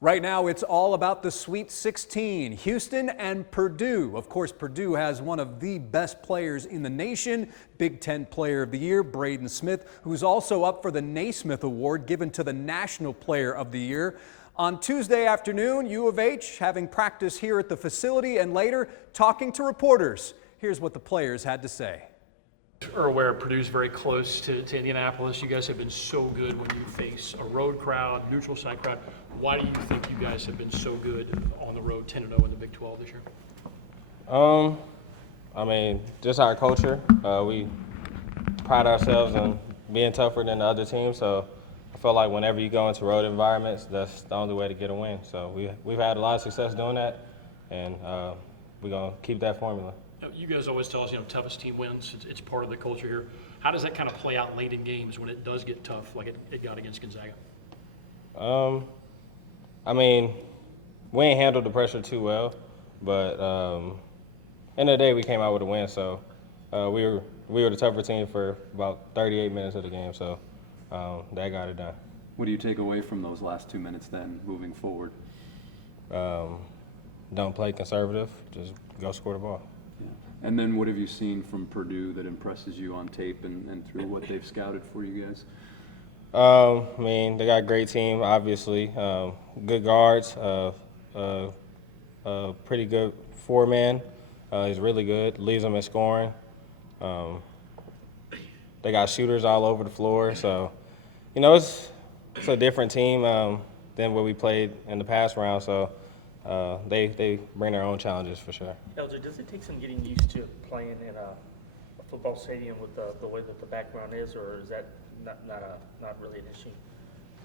Right now, it's all about the Sweet 16, Houston and Purdue. Of course, Purdue has one of the best players in the nation, Big Ten Player of the Year, Braden Smith, who's also up for the Naismith Award given to the National Player of the Year. On Tuesday afternoon, U of H having practice here at the facility and later talking to reporters. Here's what the players had to say. Are aware Purdue's very close to Indianapolis. You guys have been so good when you face a road crowd, neutral site crowd. Why do you think you guys have been so good on the road, 10-0 in the Big 12 this year? I mean, just our culture. We pride ourselves on being tougher than the other teams. So I feel like whenever you go into road environments, that's the only way to get a win. So we've had a lot of success doing that, and we're gonna keep that formula. You guys always tell us, toughest team wins. It's part of the culture here. How does that kind of play out late in games when it does get tough, like it got against Gonzaga? I mean, we ain't handled the pressure too well, but end of the day, we came out with a win. So we were the tougher team for about 38 minutes of the game. So that got it done. What do you take away from those last 2 minutes then, moving forward? Don't play conservative. Just go score the ball. And then what have you seen from Purdue that impresses you on tape and through what they've scouted for you guys? I mean, they got a great team, obviously. Good guards, pretty good four-man. He's really good, leads them in scoring. They got shooters all over the floor. So, it's a different team than what we played in the past round. So they bring their own challenges for sure. LJ, does it take some getting used to playing in a football stadium with the way that the background is, or is that not really an issue?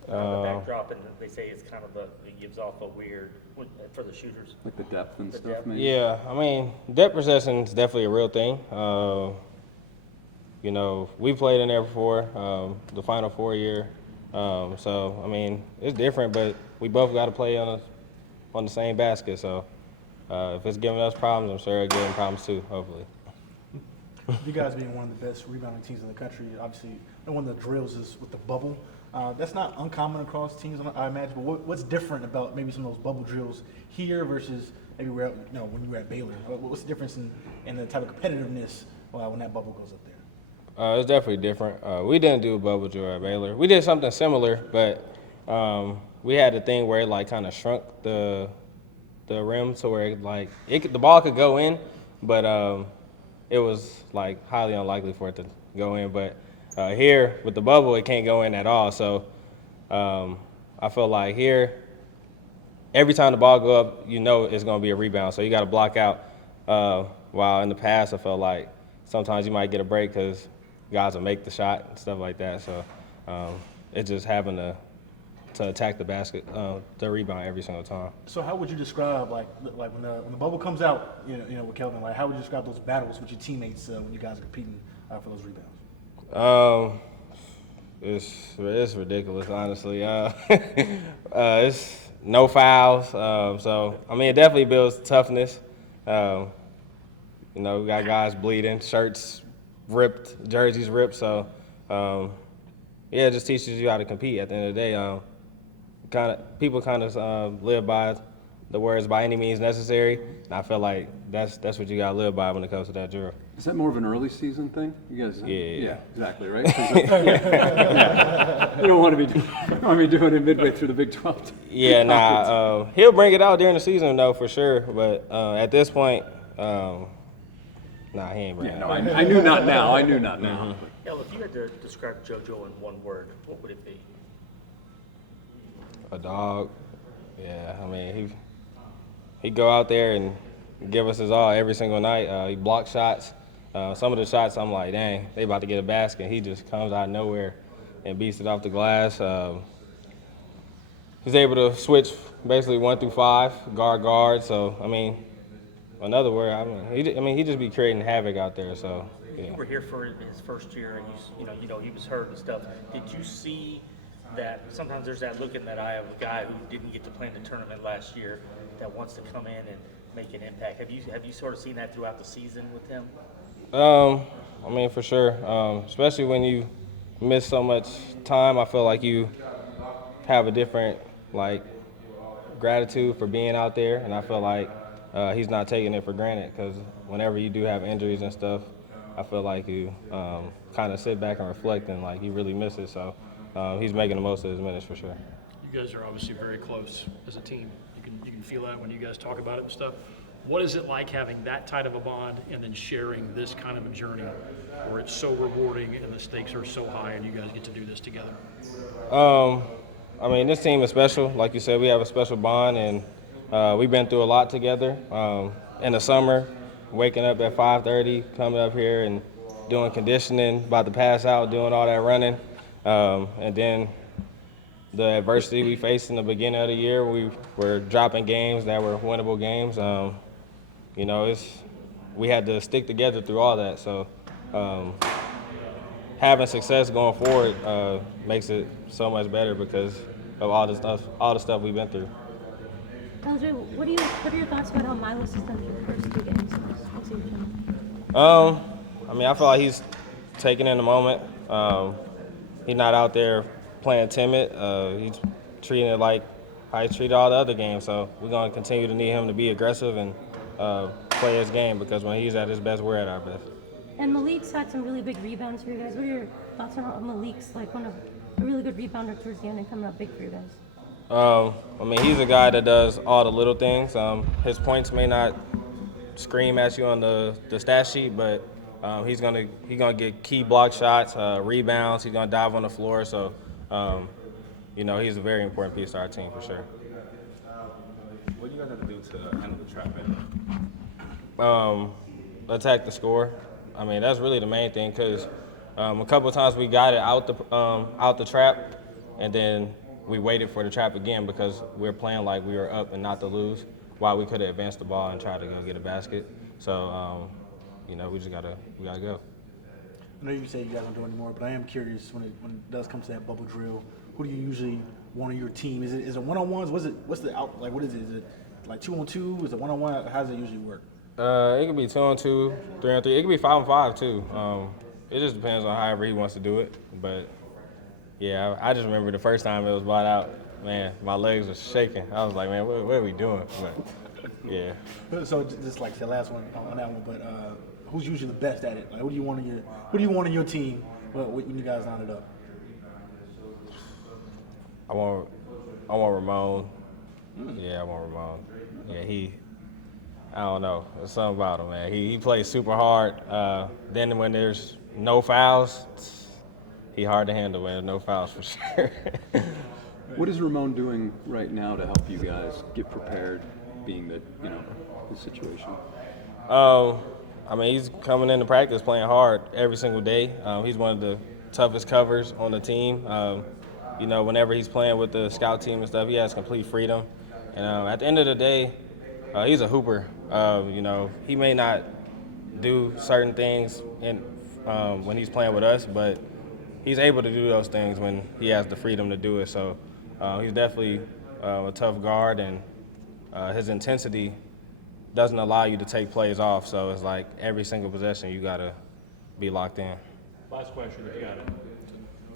The backdrop, and they say it's kind of it gives off a weird for the shooters. Like the depth and stuff, depth. maybe? Yeah, I mean, depth possession is definitely a real thing. We played in there before, the Final Four year. So, I mean, it's different, but we both got to play on the same basket. So, if it's giving us problems, I'm sure it's giving problems too, hopefully. You guys being one of the best rebounding teams in the country, obviously, one of the drills is with the bubble. That's not uncommon across teams, I imagine. But what's different about maybe some of those bubble drills here versus maybe when you were at Baylor? What's the difference in the type of competitiveness when that bubble goes up there? It's definitely different. We didn't do a bubble drill at Baylor. We did something similar, but we had a thing where it kind of shrunk the rim to where the ball could go in, but it was highly unlikely for it to go in. But here with the bubble, it can't go in at all. So I feel like here, every time the ball go up, it's going to be a rebound. So you got to block out. While in the past, I felt like sometimes you might get a break because guys will make the shot and stuff like that. So it's just having to attack the basket, the rebound every single time. So how would you describe like when the bubble comes out, with Kelvin, how would you describe those battles with your teammates when you guys are competing for those rebounds? It's ridiculous, honestly. It's no fouls, so I mean it definitely builds toughness. We got guys bleeding, shirts ripped, jerseys ripped. So it just teaches you how to compete. At the end of the day, people live by the words "by any means necessary," and I feel like that's what you gotta live by when it comes to that drill. Is that more of an early season thing? You guys? Yeah. Exactly, right? You don't want to be doing it midway through the Big 12. Yeah, he'll bring it out during the season though for sure. But at this point, he ain't bringing it out. I knew not now. Yeah, if you had to describe JoJo in one word, what would it be? A dog. Yeah, I mean he go out there and give us his all every single night. He blocks shots. Some of the shots I'm like, dang, they about to get a basket. He just comes out of nowhere and beats it off the glass. He's able to switch basically 1 through 5, guard. So I mean, another word, he just be creating havoc out there. So yeah. You were here for his first year, and he was hurt and stuff. Did you see that sometimes there's that look in that eye of a guy who didn't get to play in the tournament last year that wants to come in and make an impact? Have you sort of seen that throughout the season with him? I mean, for sure. Especially when you miss so much time, I feel like you have a different gratitude for being out there, and I feel like he's not taking it for granted because whenever you do have injuries and stuff, I feel like you kind of sit back and reflect and like you really miss it. So he's making the most of his minutes for sure. You guys are obviously very close as a team. You can feel that when you guys talk about it and stuff. What is it like having that tight of a bond and then sharing this kind of a journey where it's so rewarding and the stakes are so high and you guys get to do this together? I mean, this team is special. Like you said, we have a special bond, and we've been through a lot together. In the summer, waking up at 5:30, coming up here and doing conditioning, about to pass out, doing all that running. And then the adversity we faced in the beginning of the year, we were dropping games that were winnable games. You know, we had to stick together through all that. So having success going forward makes it so much better because of all the stuff we've been through. LJ, what are your thoughts about how Milos has done through the first 2 games this season? I mean, I feel like he's taking in the moment. He's not out there playing timid. He's treating it like how he's treated all the other games. So we're going to continue to need him to be aggressive and play his game because when he's at his best, we're at our best. And Malik's had some really big rebounds for you guys. What are your thoughts on Malik's like a really good rebounder towards the end and coming up big for you guys? I mean, he's a guy that does all the little things. His points may not scream at you on the stat sheet, but he's gonna get key block shots, rebounds. He's gonna dive on the floor. So, you know, he's a very important piece to our team for sure. What do you guys have to do to handle the trap better? Attack the score. I mean, that's really the main thing because a couple of times we got it out the trap, and then we waited for the trap again because we were playing like we were up and not to lose, while we could have advanced the ball and tried to go get a basket. So, you know, we gotta go. I know you say you guys don't do it anymore, but I am curious when it does come to that bubble drill, who do you usually want on your team? Is it one-on-ones? What's the out, like, what is it? Is it like 2-on-2? Is it one-on-one? How does it usually work? It could be 2-on-2, 3-on-3. It could be 5-on-5 too. It just depends on however he wants to do it. But yeah, I just remember the first time it was brought out. Man, my legs were shaking. I was like, man, what are we doing? But yeah. So just like the last one on that one, but who's usually the best at it? Like, who do you want on your team when you guys line it up? I want Ramon. Yeah, I want Ramon. Yeah, I don't know. There's something about him, man. He plays super hard. Then when there's no fouls, he hard to handle when there's no fouls for sure. What is Ramon doing right now to help you guys get prepared, being that, you know, the situation? I mean, he's coming into practice playing hard every single day. He's one of the toughest covers on the team. You know, whenever he's playing with the scout team and stuff, he has complete freedom. And at the end of the day, he's a hooper. You know, he may not do certain things when he's playing with us, but he's able to do those things when he has the freedom to do it. So he's definitely a tough guard, and his intensity doesn't allow you to take plays off. So it's like every single possession you got to be locked in. Last question, if you got it.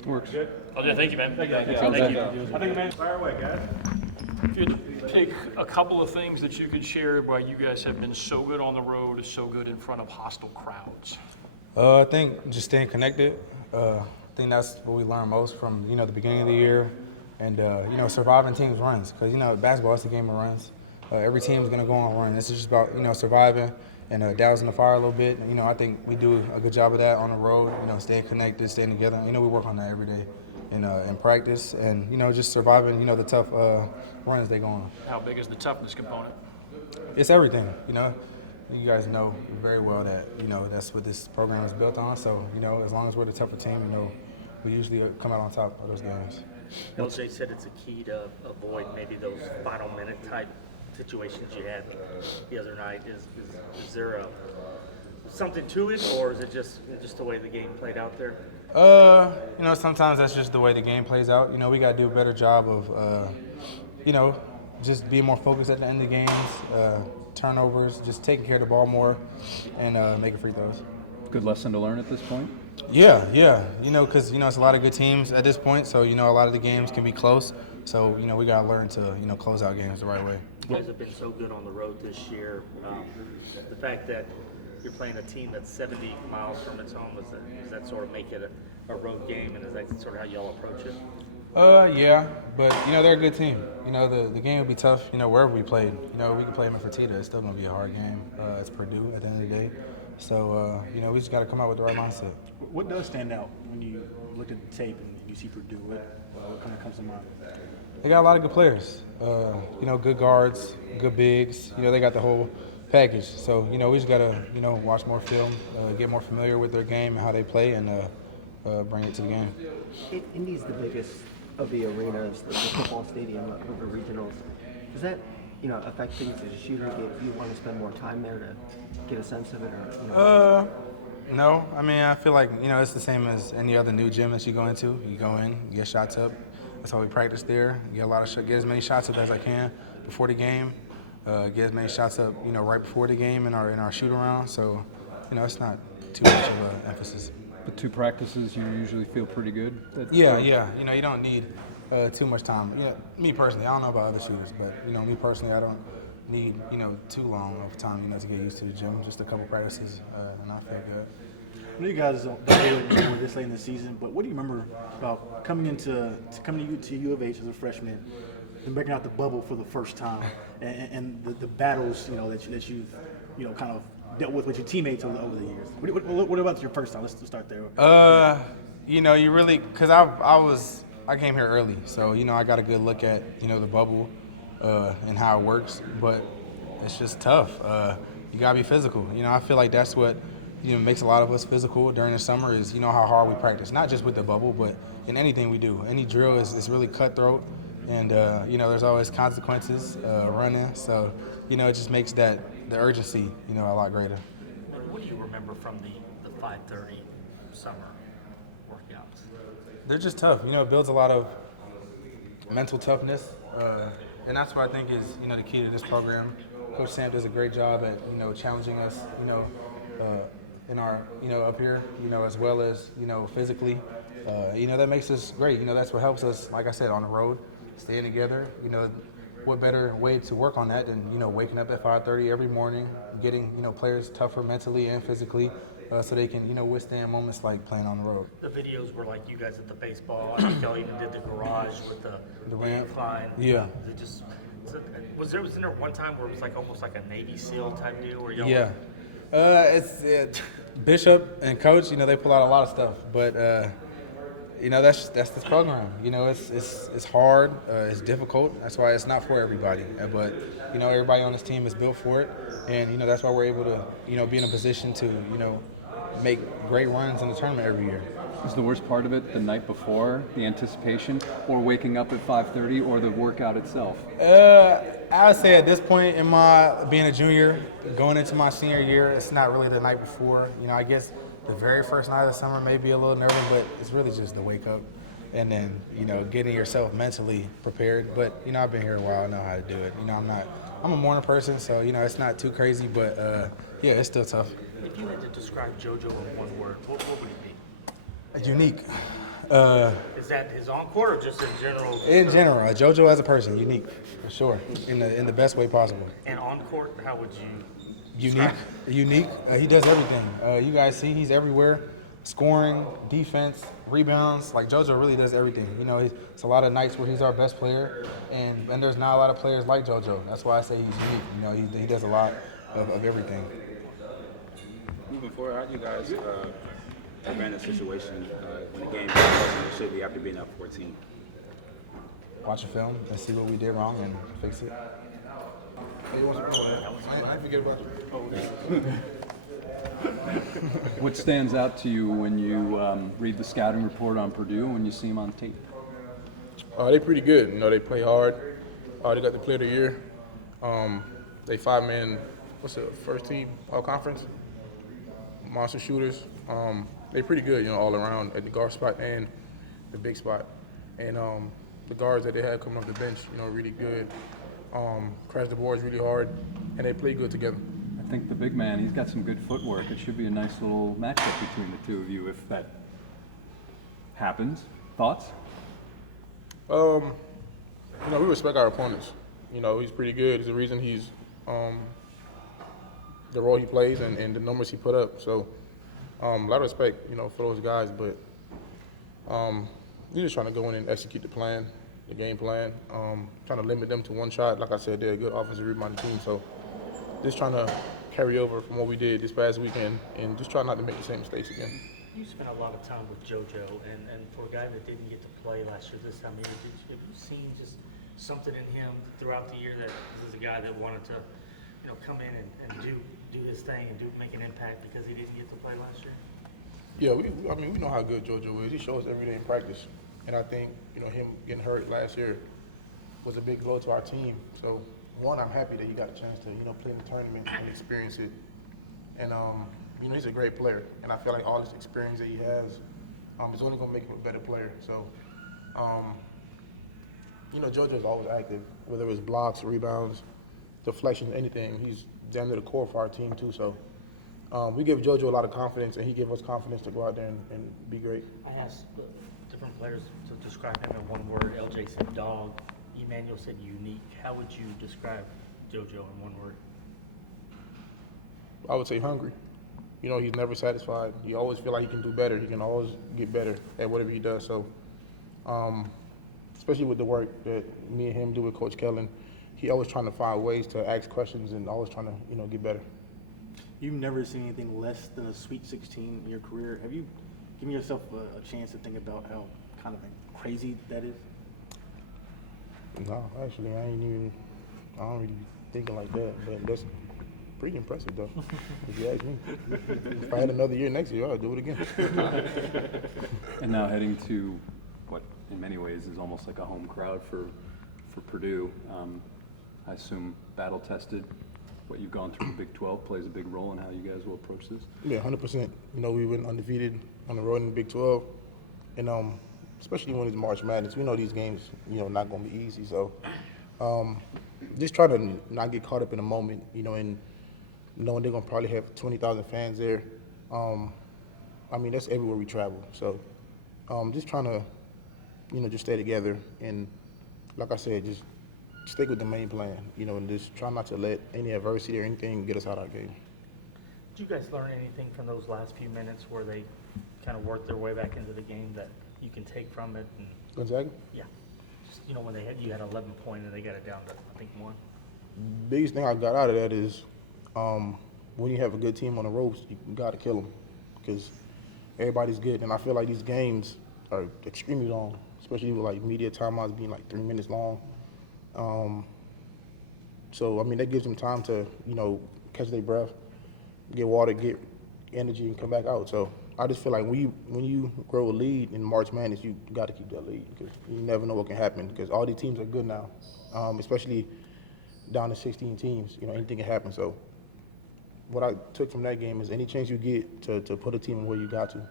Works. Good? Okay, thank you, man. Thank you. I think, man, fire away, guys. If you had to pick a couple of things that you could share why you guys have been so good on the road, so good in front of hostile crowds. I think just staying connected. I think that's what we learned most from, you know, the beginning of the year, and you know, surviving teams' runs. Because, you know, basketball is a game of runs. Every team is going to go on a run. This is just about, you know, surviving and dousing the fire a little bit. You know, I think we do a good job of that on the road. You know, staying connected, staying together. You know, we work on that every day in practice, and you know, just surviving. You know, the tough runs they go on. How big is the toughness component? It's everything. You know, you guys know very well that, you know, that's what this program is built on. So, you know, as long as we're the tougher team, you know, we usually come out on top of those games. LJ said it's a key to avoid maybe those final minute type situations you had the other night. Is there something to it, or is it just the way the game played out there? You know, sometimes that's just the way the game plays out. You know, we got to do a better job of, you know, just being more focused at the end of the games, turnovers, just taking care of the ball more, and making free throws. Good lesson to learn at this point? Yeah. Because it's a lot of good teams at this point. So a lot of the games can be close. So we gotta learn to close out games the right way. You guys have been so good on the road this year. The fact that you're playing a team that's 70 miles from its home, does that sort of make it a road game, and is that sort of how y'all approach it? Yeah, but they're a good team. The game will be tough. Wherever we played. We can play them in Fertitta. It's still gonna be a hard game. It's Purdue at the end of the day. So we just got to come out with the right mindset. What does stand out when you look at the tape and you see Purdue? What kind of comes to mind? They got a lot of good players. Good guards, good bigs. They got the whole package. So we just got to watch more film, get more familiar with their game and how they play, and bring it to the game. Indy's the biggest of the arenas, the football stadium of the regionals. Does that affect things as a shooter? Do you want to spend more time there to get a sense of it, or? No. I mean, I feel like it's the same as any other new gym that you go into. You go in, you get shots up. That's how we practice there. Get as many shots up as I can before the game. Get as many shots up, right before the game in our shoot around. So, it's not too much of an emphasis. The 2 practices, you usually feel pretty good? Yeah. You don't need too much time. Me personally, I don't know about other shooters, but me personally, I don't need too long of time to get used to the gym. Just a couple practices, and I feel good. I know you guys don't play this late in the season, but what do you remember about coming to U of H as a freshman and breaking out the bubble for the first time, and the battles that you've kind of dealt with your teammates over the years? What about your first time? Let's start there. You really, because I came here early, so I got a good look at the bubble and how it works, but it's just tough. You gotta be physical. I feel like that's what makes a lot of us physical during the summer is how hard we practice, not just with the bubble, but in anything we do. Any drill is really cutthroat, and there's always consequences running. So it just makes the urgency a lot greater. What do you remember from the 5:30 summer workouts? They're just tough. It builds a lot of mental toughness, and that's what I think is the key to this program. Coach Sam does a great job at challenging us in our up here as well as physically. That makes us great. That's what helps us, like I said, on the road, staying together. What better way to work on that than waking up at 5:30 every morning, getting players tougher mentally and physically, so they can withstand moments like playing on the road. The videos were like you guys at the baseball. I think y'all even did the garage with the ramp. incline. Yeah. Wasn't there one time where it was like almost like a Navy SEAL type deal where y'all? Yeah. It's Bishop and Coach. They pull out a lot of stuff, but that's this program. It's hard. It's difficult. That's why it's not for everybody. But everybody on this team is built for it, and that's why we're able to be in a position to make great runs in the tournament every year. Is the worst part of it the night before, the anticipation, or waking up at 5:30, or the workout itself? I would say at this point in my being a junior, going into my senior year, it's not really the night before. I guess the very first night of the summer may be a little nervous, but it's really just the wake up and then getting yourself mentally prepared. But I've been here a while, I know how to do it. I'm a morning person, so it's not too crazy, but yeah, it's still tough. If you had to describe JoJo in one word, what would it be? Unique. Is that his on-court or just in general? In general, JoJo as a person, unique, for sure, in the best way possible. And on-court, how would you? Unique. He does everything. You guys see, he's everywhere. Scoring, defense, rebounds. Like JoJo really does everything. It's a lot of nights where he's our best player, and there's not a lot of players like JoJo. That's why I say he's unique. He does a lot of everything. Moving forward, how do you guys prevent a situation when the game is should be after being up 14? Watch a film and see what we did wrong and fix it. I forget about you. What stands out to you when you read the scouting report on Purdue and when you see them on tape? They're pretty good. They play hard. They got the player of the year. They 5-man, first team all conference. Monster shooters. They're pretty good, all around at the guard spot and the big spot. And the guards that they have coming off the bench, really good. Crash the boards really hard, and they play good together. think the big man, he's got some good footwork. It should be a nice little matchup between the two of you if that happens. Thoughts? We respect our opponents. He's pretty good. It's the reason he's the role he plays and the numbers he put up. So a lot of respect, for those guys. But we're just trying to go in and execute the game plan. Trying to limit them to one shot. Like I said, they're a good offensive rebounding team. So just trying to carry over from what we did this past weekend and just try not to make the same mistakes again. You spent a lot of time with JoJo, and for a guy that didn't get to play last year this time of year, have you seen just something in him throughout the year that this is a guy that wanted to, come in and do his thing and make an impact because he didn't get to play last year? Yeah, we know how good JoJo is. He shows every day in practice, and I think him getting hurt last year was a big blow to our team. So one, I'm happy that he got a chance to play in the tournament and experience it, and he's a great player, and I feel like all this experience that he has is only going to make him a better player. So, JoJo's always active, whether it was blocks, rebounds, deflections, anything. He's down to the core for our team, too. So, we give JoJo a lot of confidence, and he gave us confidence to go out there and be great. I asked different players to describe him in one word. LJ said dog. Emmanuel said unique. How would you describe JoJo in one word? I would say hungry. He's never satisfied. He always feel like he can do better. He can always get better at whatever he does. So, especially with the work that me and him do with Coach Kellen, he always trying to find ways to ask questions and always trying to, get better. You've never seen anything less than a Sweet 16 in your career. Have you given yourself a chance to think about how kind of crazy that is? No, actually, I don't really think like that. But that's pretty impressive, though, if you ask me. If I had another year next year, I'd do it again. And now heading to what, in many ways, is almost like a home crowd for Purdue. I assume battle-tested. What you've gone through in Big 12 plays a big role in how you guys will approach this? Yeah, 100%. We went undefeated on the road in the Big 12. And especially when it's March Madness, we know these games, not going to be easy. So just try to not get caught up in the moment, and knowing they're going to probably have 20,000 fans there. That's everywhere we travel. So just trying to, just stay together. And like I said, just stick with the main plan, and just try not to let any adversity or anything get us out of our game. Did you guys learn anything from those last few minutes where they kind of worked their way back into the game that you can take from it? And, Gonzaga? Yeah. Just, when you had 11 points and they got it down to, I think, 1. Biggest thing I got out of that is when you have a good team on the ropes, you got to kill them because everybody's good. And I feel like these games are extremely long, especially with like media timeouts being like 3 minutes long. So that gives them time to, catch their breath, get water, get energy, and come back out. So I just feel like when you grow a lead in March Madness, you got to keep that lead because you never know what can happen because all these teams are good now, especially down to 16 teams. Anything can happen. So what I took from that game is any chance you get to put a team in where you got to.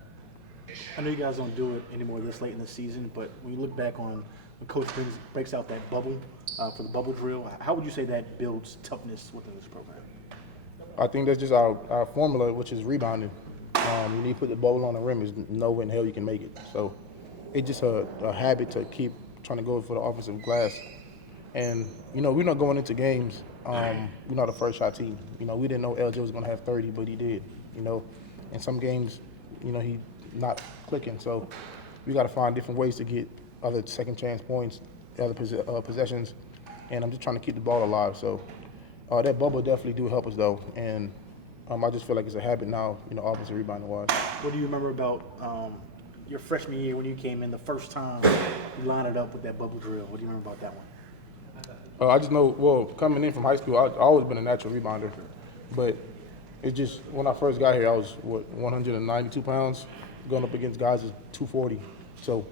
I know you guys don't do it anymore this late in the season, but when you look back on when Coach breaks out that bubble for the bubble drill, how would you say that builds toughness within this program? I think that's just our formula, which is rebounding. You need to put the ball on the rim. There's no way in hell you can make it. So it's just a habit to keep trying to go for the offensive glass. And, we're not going into games. We're not a first-shot team. We didn't know LJ was going to have 30, but he did. In some games, he not clicking. So we got to find different ways to get other second-chance points, other possessions. And I'm just trying to keep the ball alive. So that bubble definitely do help us, though. And I just feel like it's a habit now, offensive rebounding-wise. What do you remember about your freshman year when you came in the first time you lined it up with that bubble drill? What do you remember about that one? I just know, coming in from high school, I've always been a natural rebounder. But it's just, when I first got here, I was, 192 pounds, going up against guys at 240. So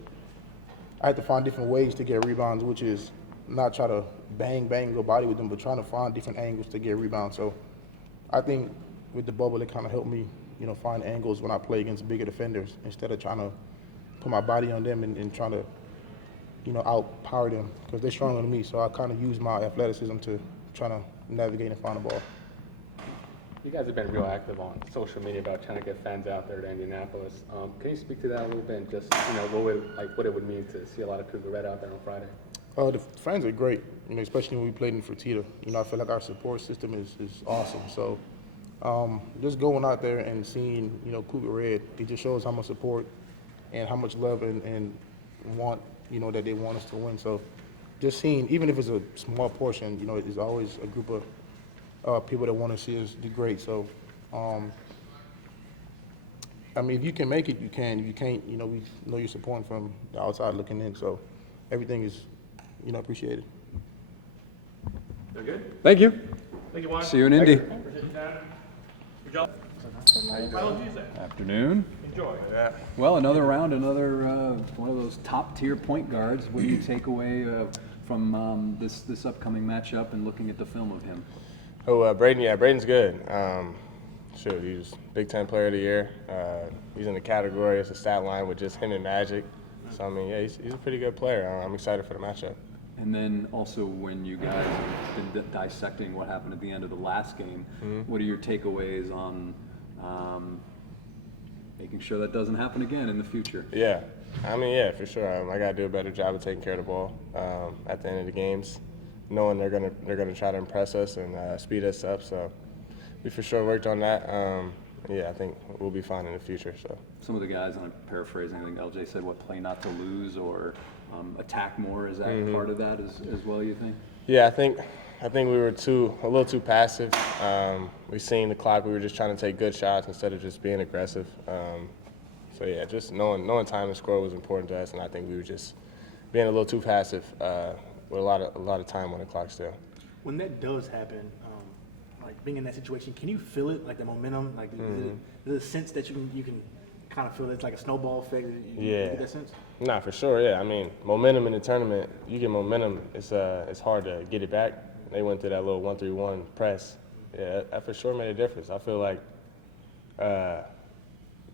I had to find different ways to get rebounds, which is not try to bang, go body with them, but trying to find different angles to get rebounds. So I think with the bubble, it kind of helped me, find angles when I play against bigger defenders instead of trying to put my body on them and trying to, outpower them because they're stronger than me. So I kind of use my athleticism to try to navigate and find the ball. You guys have been real active on social media about trying to get fans out there to Indianapolis. Can you speak to that a little bit and just, what it would mean to see a lot of Cougar Red out there on Friday? The fans are great, especially when we played in Fertitta. I feel like our support system is awesome. So just going out there and seeing, Cougar Red, it just shows how much support and how much love and want, that they want us to win. So just seeing, even if it's a small portion, it's always a group of people that want to see us do great. So, if you can make it, you can. If you can't, we know you're supporting from the outside looking in. So everything is, appreciated. They're good? Thank you. Thank you, Juan. See you in Indy. Appreciate your time. Good job. Final Tuesday. Afternoon. Enjoy. Well, another round, another one of those top-tier point guards. What do you take away from this upcoming matchup and looking at the film of him? Braden, Braden's good. Shoot, he's Big Ten Player of the Year. He's in the category as a stat line with just him and Magic. So, he's a pretty good player. I'm excited for the matchup. And then also when you guys have been dissecting what happened at the end of the last game, what are your takeaways on making sure that doesn't happen again in the future? Yeah, for sure. I got to do a better job of taking care of the ball at the end of the games, knowing they're gonna try to impress us and speed us up. So we for sure worked on that. I think we'll be fine in the future. So some of the guys, and I'm paraphrasing, I think LJ said, play not to lose or attack more. Is that part of that as well, you think? Yeah, I think we were a little too passive. We seen the clock. We were just trying to take good shots instead of just being aggressive. Just knowing time and score was important to us, and I think we were just being a little too passive with a lot of time on the clock still. When that does happen, being in that situation, can you feel it, like the momentum? Like, is it a sense that you can kind of feel it's like a snowball effect? You get that sense? Nah, for sure, yeah. Momentum in the tournament, you get momentum, it's hard to get it back. They went through that little 1-3-1 press. Yeah, that for sure made a difference. I feel like a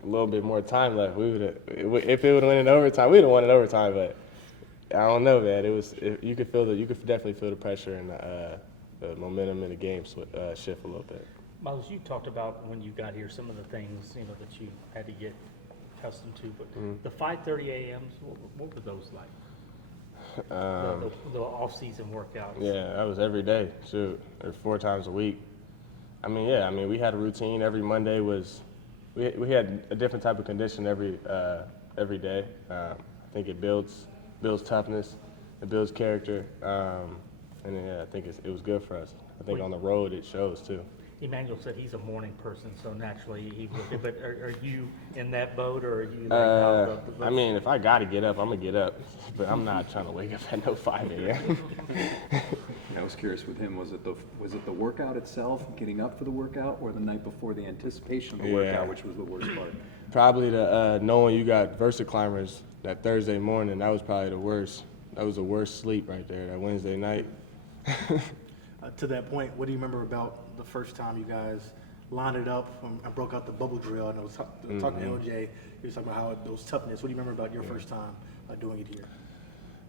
little bit more time left. If it would have went in overtime, we'd have won in overtime, but I don't know, man. You could definitely feel the pressure and the momentum in the game shift a little bit. Miles, you talked about when you got here some of the things that you had to get accustomed to, but the 5:30 a.m.s, what were those like? The off-season workouts. Yeah, that was every day. Shoot, or 4 times a week. We had a routine. Every Monday we had a different type of condition every day. I think it builds toughness, it builds character. I think it was good for us. I think on the road it shows too. Emmanuel said he's a morning person, so naturally he would. But are you in that boat, or are you like? If I gotta get up, I'm gonna get up. But I'm not trying to wake up at 5 a.m. I was curious with him. Was it the workout itself, getting up for the workout, or the night before the anticipation of the workout, which was the worst part? Probably the knowing you got Versa climbers that Thursday morning. That was probably the worst. That was the worst sleep right there. That Wednesday night. To that point, what do you remember about the first time you guys lined it up and broke out the bubble drill? And I was talking to LJ, he was talking about how those toughness. What do you remember about your first time doing it here?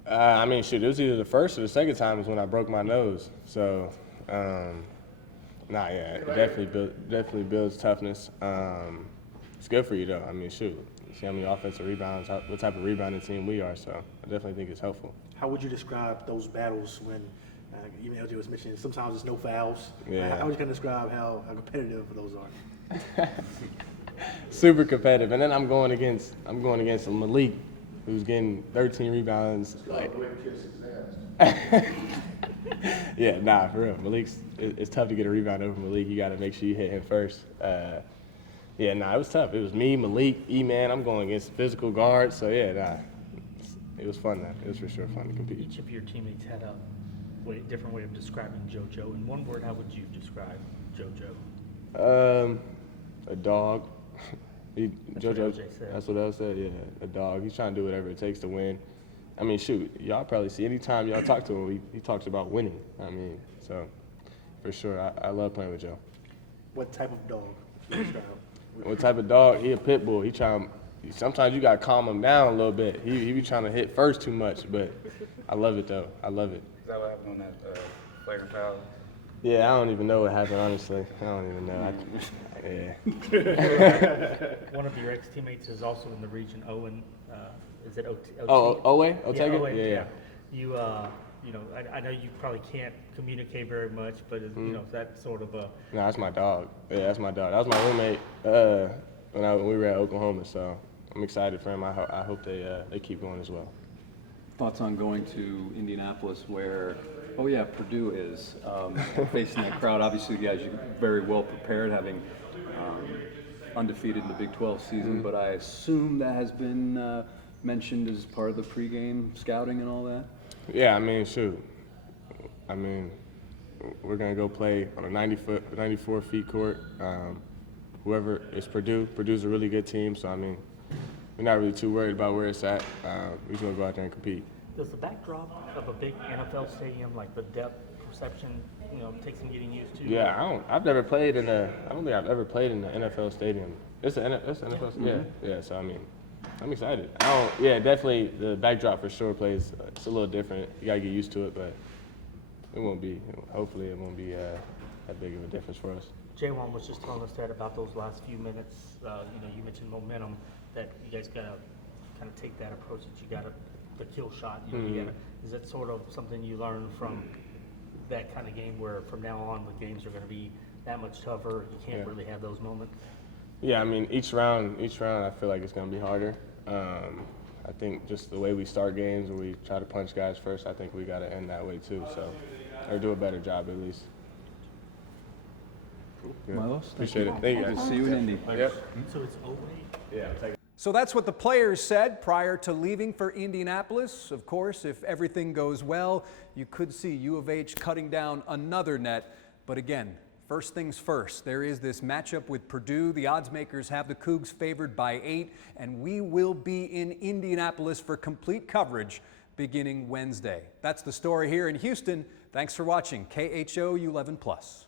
It was either the first or the second time is when I broke my nose. So, it definitely builds toughness. It's good for you though. You see how many offensive rebounds, what type of rebounding team we are. So I definitely think it's helpful. How would you describe those battles when? Even LJ was mentioning sometimes there's no fouls. Yeah. How would you kind of describe how competitive those are? Super competitive, and then I'm going against Malik, who's getting 13 rebounds. Yeah, for real. It's tough to get a rebound over Malik. You got to make sure you hit him first. It was tough. It was me, Malik, E-Man. I'm going against physical guards. So it was fun. It was for sure fun to compete. Each of your teammates had a different way of describing JoJo. In one word, how would you describe JoJo? A dog. JoJo, that's what I said. Yeah, a dog. He's trying to do whatever it takes to win. Y'all probably see anytime y'all talk to him, he talks about winning. So for sure, I love playing with Joe. What type of dog? What type of dog? He a pit bull. Sometimes you gotta calm him down a little bit. He be trying to hit first too much, but I love it though. I love it. Is that what happened on that flagrant foul? Yeah, I don't even know what happened, honestly. I don't even know. One of your ex-teammates is also in the region, Owen, is it OT? Oh, Owe? Yeah, Otega? Owen, Yeah. You, you know, I know you probably can't communicate very much, but is, you know, is that sort of a, No, that's my dog. Yeah, that's my dog. That was my roommate when we were at Oklahoma, so I'm excited for him. I hope they keep going as well. Thoughts on going to Indianapolis where, oh yeah, Purdue is facing that crowd. Obviously, you guys are very well prepared, having undefeated in the Big 12 season, but I assume that has been mentioned as part of the pregame scouting and all that? Yeah, I mean, shoot. I mean, we're going to go play on a 94 feet court. Whoever is Purdue's a really good team, so I mean, we're not really too worried about where it's at. We're just going to go out there and compete. does the backdrop of a big NFL stadium, like the depth perception, you know, take some getting used to? Yeah, I've never played in I don't think I've ever played in the NFL stadium. It's an NFL. Yeah. So I mean, I'm excited. Yeah, definitely the backdrop for sure plays. It's a little different. You gotta get used to it, but it won't be. Hopefully, it won't be that big of a difference for us. J1 was just telling us that about those last few minutes. You know, you mentioned momentum, that you guys gotta kind of take that approach that you gotta the kill shot. You know, you gotta. Is that sort of something you learned from that kind of game, where from now on the games are going to be that much tougher? You can't really have those moments. Yeah, I mean, each round, I feel like it's going to be harder. I think just the way we start games, when we try to punch guys first, I think we got to end that way too. So, or do a better job at least. Cool. Milos, Appreciate it. Thank you guys. See you in Indy. Yep. So it's 08. Yeah. So that's what the players said prior to leaving for Indianapolis. Of course, if everything goes well, you could see U of H cutting down another net. But again, first things first, there is this matchup with Purdue. The odds makers have the Cougs favored by 8, and we will be in Indianapolis for complete coverage beginning Wednesday. That's the story here in Houston. Thanks for watching KHOU 11+.